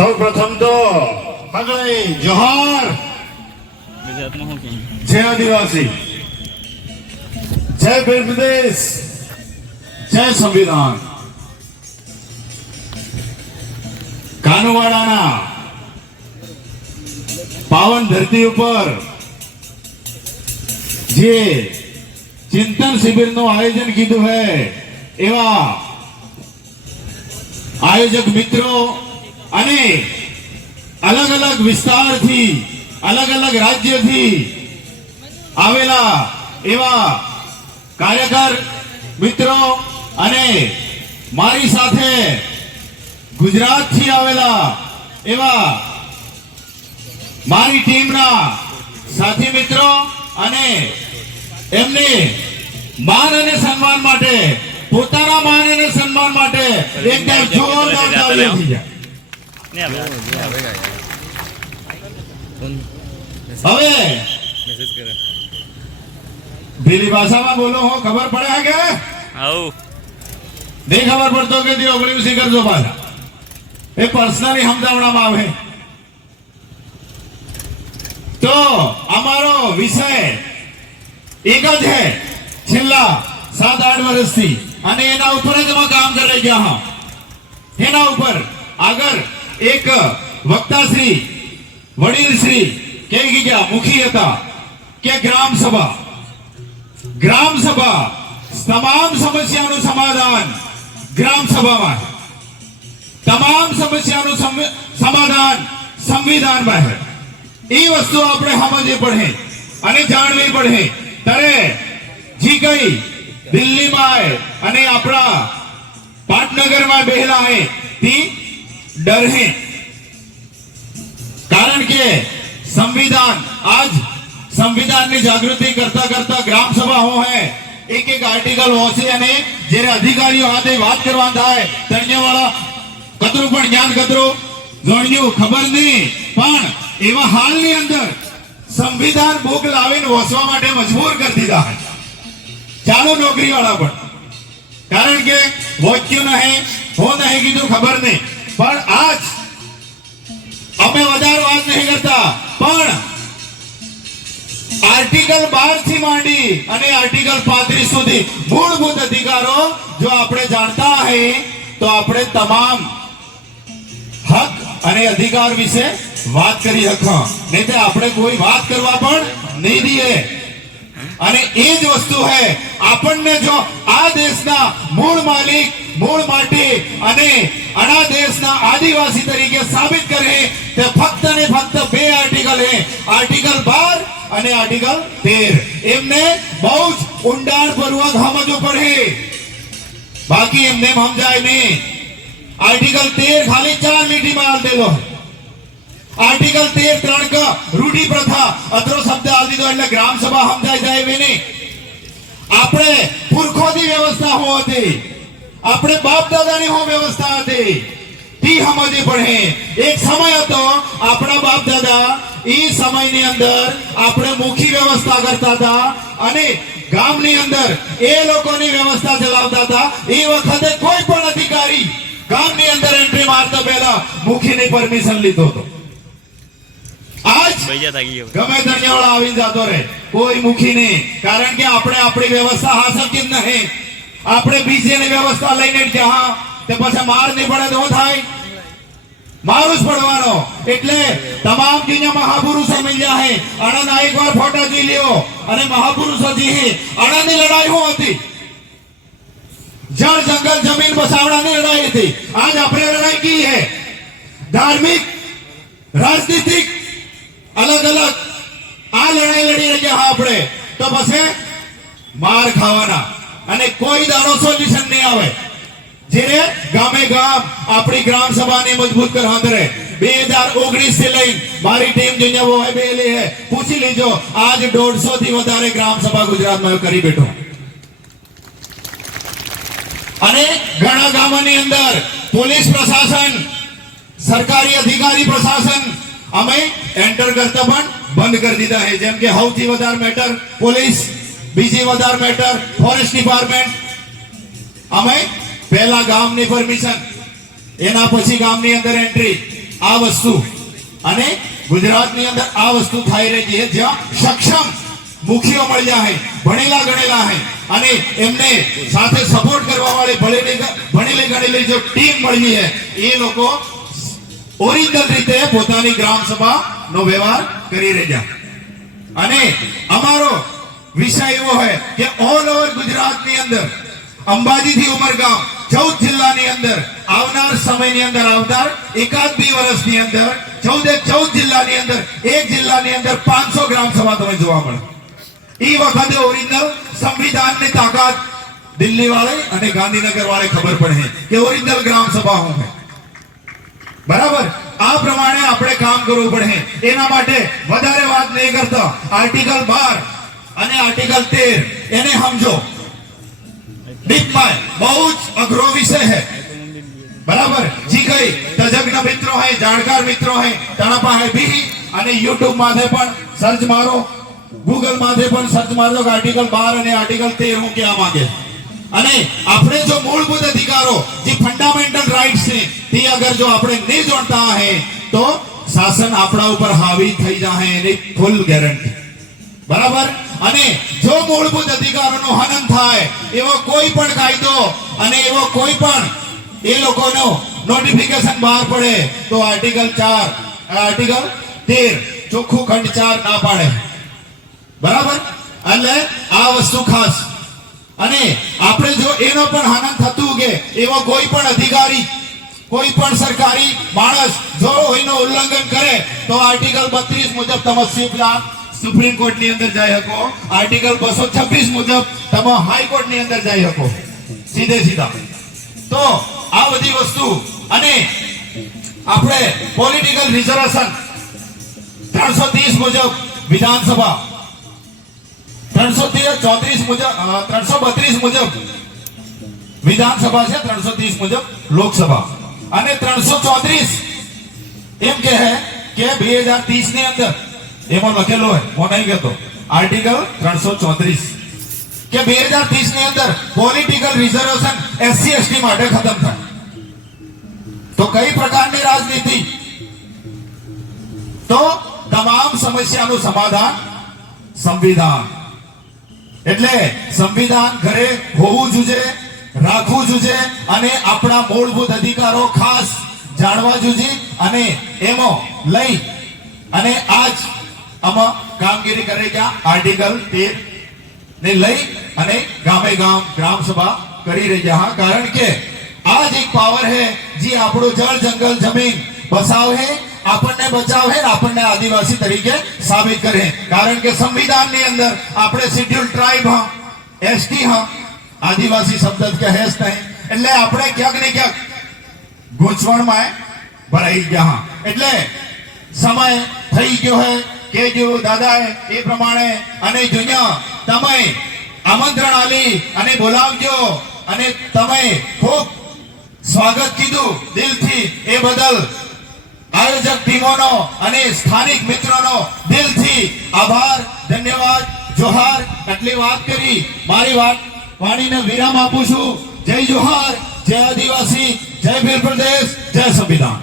સૌ પ્રથમ તો આગળ જોહાર જય આદિવાસી, જય ભીલ પ્રદેશ, જય સંવિધાન. કાનુવાડાના પાવન ધરતી ઉપર જે ચિંતન શિબિરનું આયોજન કીધું है એવા આયોજક મિત્રો અને અલગ અલગ વિસ્તારથી અલગ અલગ રાજ્યથી આવેલા એવા કાર્યકર મિત્રો અને મારી સાથે ગુજરાતથી આવેલા એવા મારી ટીમના સાથી મિત્રો અને એમને માન અને સન્માન માટે પોતાના માન અને સન્માન માટે એકદમ જોરદાર તાળીઓ થઈ જાય. હવે ભીલી ભાષામાં બોલો હો, ખબર પડે કે નહીં ખબર પડતો કે ઓગળી સી કરજો પાછા એ પર્સનલી સમજાવવામાં આવે. તો અમારો વિષય એક જ છે છેલ્લા 7-8 વર્ષથી અને એના ઉપર જ અમે કામ કરી ગયા હા. એના ઉપર આગળ એક વક્તા શ્રી વડીલ શ્રી કહી ગયા મુખી હતા કે ગ્રામ સભા તમામ સમસ્યાનું સમાધાન ગ્રામ સભામાં, તમામ સમસ્યાનું સમાધાન સંવિધાનમાં છે. એ વસ્તુ આપણે સમજવી પડે અને જાણવી પડે. ત્યારે જી કઈ દિલ્હીમાં અને આપણા પાટનગરમાં બેહેલા હે તે ડર હે, કારણ કે સંવિધાન આજ સંવિધાનની જાગૃતિ કરતા કરતા ગ્રામ સભા હો હે એક આર્ટિકલ હોશે અને જ્યારે અધિકારીઓ હાથે વાત કરવા થાય તણ્યવાળા કતરું પણ જ્ઞાન કતરું જોણ્યું ખબર નહીં, પણ એવા હાલની અંદર સંવિધાન બુક લાવીને વાંચવા માટે મજબૂર કરી દીધા है. ચાલો નોકરી વાળા પણ, કારણ કે વાંચ્યું નહીં હો નહીં કીધું ખબર નહીં. પણ આજ અમે વધારે વાત નહીં કરતા, પણ આર્ટિકલ 12 થી માંડી અને આર્ટિકલ 35 સુધી મૂળભૂત અધિકારો જો આપણે જાણતા હૈ તો આપણે તમામ હક અને અધિકાર વિશે વાત કરી શકો, નહીં તો આપણે કોઈ વાત કરવા પણ નહીં દઈએ. અને એ જ વસ્તુ હે આપણને જો આ દેશના મૂળ માલિક, મૂળ માટી અને આ દેશના આદિવાસી તરીકે સાબિત કરે તે ફક્ત ને ફક્ત 2 આર્ટિકલ હે, આર્ટિકલ 12 અને આર્ટિકલ 13. એમને બહુ જ ઊંડાણપૂર્વક સમજવું પડે, બાકી એમને સમજાય નહીં. આર્ટિકલ 13 ખાલી 4 લીટીમાં હાલ દેલો. આર્ટિકલ 13 3 का रूढ़ी प्रथा अतरो शब्द हाल दीधो એટલે ગ્રામ સભા સમજાઈ જાય એવી નહીં. આપણે પુરખોની વ્યવસ્થા હો હતી, આપણે બાપ દાદાની હો વ્યવસ્થા હતી, તી સમજવી પડે. એક સમય હતો આપણા બાપ દાદા એ સમયની અંદર આપણે મુખી વ્યવસ્થા કરતા હતા અને ગામની અંદર એ લોકોની વ્યવસ્થા ચલાવતા હતા. એ વખતે કોઈ પણ અધિકારી ગામની અંદર એન્ટ્રી મારતા પહેલા મુખીની પરમિશન લીધો હતો. આજ ગમે ધણિયાવાળા આવી જતો રહે, કોઈ મુખી નહીં, કારણ કે આપણે આપણી વ્યવસ્થા હાસલતી જ નહીં. આપણે બીજેની વ્યવસ્થા લઈને જ્યાં તે પછી માર નહીં પડે તો થાય, મારું જ પડવાનો. એટલે તમામ જે મહાપુરુષો મળ્યા હે આણંદના એકવાર ફોટા જોઈ લ્યો અને મહાપુરુષો જે હે આણંદની લડાઈ શું હતી? જળ જંગલ જમીન બસાવવાની લડાઈ હતી. આજ આપણે લડાઈ કી હે ધાર્મિક, રાજનીતિક, अलग अलग आ लड़ाई लड़ी रही આપણે તો પછી માર ખાવાના અને કોઈ દાડો સોલ્યુશન નહીં આવે. જેને ગામે ગામ આપણી ગ્રામ સભાને મજબૂત કરવા કરે 2019 થી લઈ મારી ટીમ જે વો હે બેલી હે પૂછી લેજો. આજ 150 થી વધારે ગ્રામ સભા ગુજરાતમાં કરી બેઠો અને ઘણા ગામોની અંદર પોલીસ પ્રશાસન, સરકારી અધિકારી પ્રશાસન અમે એન્ટર કરતા પણ બંધ કરી દીધા है. જેમ કે સૌથી વધારે મેટર પોલીસ, બીજી વધારે મેટર ફોરેસ્ટ ડિપાર્ટમેન્ટ. અમે પહેલા ગામની પરમિશન, એના પછી ગામની અંદર એન્ટ્રી, આ વસ્તુ અને ગુજરાતની અંદર આ વસ્તુ થઈ રહી છે જ્યાં સક્ષમ મુખીઓ મળ્યા હે, ભણેલા ગણેલા હે અને એમને સાથે સપોર્ટ કરવા વાળી ભણેલી ગણેલી જો ટીમ મળી હે એ લોકો ઓરિજિનલ રીતે પોતાની ગ્રામ સભા નો વ્યવહાર કરી રહ્યા. અને અમારો વિષય એવો હોય કે ઓલ ઓવર ગુજરાતની અંદર અંબાજી થી ઉમરગામ 14 જિલ્લાની અંદર આવનાર સમયની અંદર આવનાર એકાદ બે વર્ષની અંદર 14 જિલ્લાની અંદર એક જિલ્લાની અંદર 500 ગ્રામ સભા તમે જોવા મળે. એ વખતે ઓરિજિનલ સંવિધાનની તાકાત દિલ્હી વાળે અને ગાંધીનગર વાળે ખબર પડે કે ઓરિજિનલ ગ્રામ સભા હું હે. બરાબર, આ પ્રમાણે આપણે કામ કરવું પડે. એના માટે વધારે વાત નહીં કરતા આર્ટિકલ 12 અને આર્ટિકલ 13 એને સમજો ડીપમાં. બહુ જ અઘરો વિષય है. બરાબર, જી કઈ તજજ્ઞ મિત્રો હે, જાણકાર મિત્રો હે તણા પાસે બી અને યુટ્યુબ માથે પણ સર્ચ મારો, ગૂગલ માથે પણ સર્ચ મારજો કે આર્ટિકલ 12 અને આર્ટિકલ 13 હું કહેવા માંગે. અને આપણે જો મૂળભૂત અધિકારો જે ફંડામેન્ટલ રાઇટ્સ છે તે અગર જો આપણે નહીં જોડતા હે તો શાસન આપણા ઉપર હાવી થઈ જાય એની ફૂલ ગેરંટી. બરાબર, અને જો મૂળભૂત અધિકારોનું હનન થાય એવો કોઈ પણ કાયદો અને એવો કોઈ પણ એ લોકોનો નોટિફિકેશન બહાર પડે તો આર્ટિકલ 13 ચોખ્ખું ખંડ 4 ના પાડે. બરાબર, એટલે આ વસ્તુ ખાસ. અને આપણે જો એનો પણ હનન થતું કે એવો કોઈ પણ અધિકારી કોઈ પણ સરકારી માણસ જો એનો ઉલ્લંઘન કરે તો આર્ટિકલ 32 મુજબ તમે સુપ્રીમ કોર્ટ ની અંદર જઈ શકો, આર્ટિકલ 226 મુજબ તમે હાઈકોર્ટ ની અંદર જઈ શકો સીધા. તો આ બધી વસ્તુ અને આપણે પોલિટિકલ રિઝર્વેશન 330 મુજબ વિધાનસભા, 332 મુજબ વિધાનસભા છે, 330 મુજબ લોકસભા અને 334 એમ કે 2030 ની અંદર એમાં લખેલો હોય હું નહીં કહેતો આર્ટિકલ 334 કે 2030 ની અંદર પોલિટિકલ રિઝર્વેશન એસસી એસટી માટે ખતમ થાય. તો કઈ પ્રકારની રાજનીતિ? તો તમામ સમસ્યાનું સમાધાન સંવિધાન. એટલે સંવિધાન ઘરે હોવું જોઈએ, રાખવું જોઈએ અને આપણા મૂળભૂત અધિકારો ખાસ જાણવા જોઈએ અને એમાં લઈ અને આજ આમાં કામગીરી કરે ક્યાં આર્ટિકલ 13 ને લઈ અને ગામે ગામ ગ્રામ સભા કરી રહ્યા. હા, કારણ કે આ જ એક પાવર है જે આપણું જળ જંગલ જમીન બચાવ है, આપણને બચાવ है, આપણને આદિવાસી તરીકે સાબિત કરે. કારણ કે સંવિધાનની અંદર આપણે શેડ્યુલ ટ્રાઇબ હા, એસટી હા, આદિવાસી શબ્દ કે હેસ નહીં. એટલે આપણે ક્યાંક ને ક્યાંક ગૂંચવણમાં ભરાઈ ગયા. એટલે સમય થઈ ગયો હે કે જો દાદાએ એ પ્રમાણે અને દુનિયા તમે આમંત્રણ આલી અને બોલાવજો અને તમે ખૂબ સ્વાગત કીધું દિલથી એ બદલ આયોજક ટીમોનો અને સ્થાનિક મિત્રોનો દિલથી આભાર, ધન્યવાદ, જોહાર. એટલી વાત કરી મારી વાણીને વિરામ આપું છું. જય જોહાર, જય આદિવાસી, જય ભીલ પ્રદેશ, જય સંવિધાન.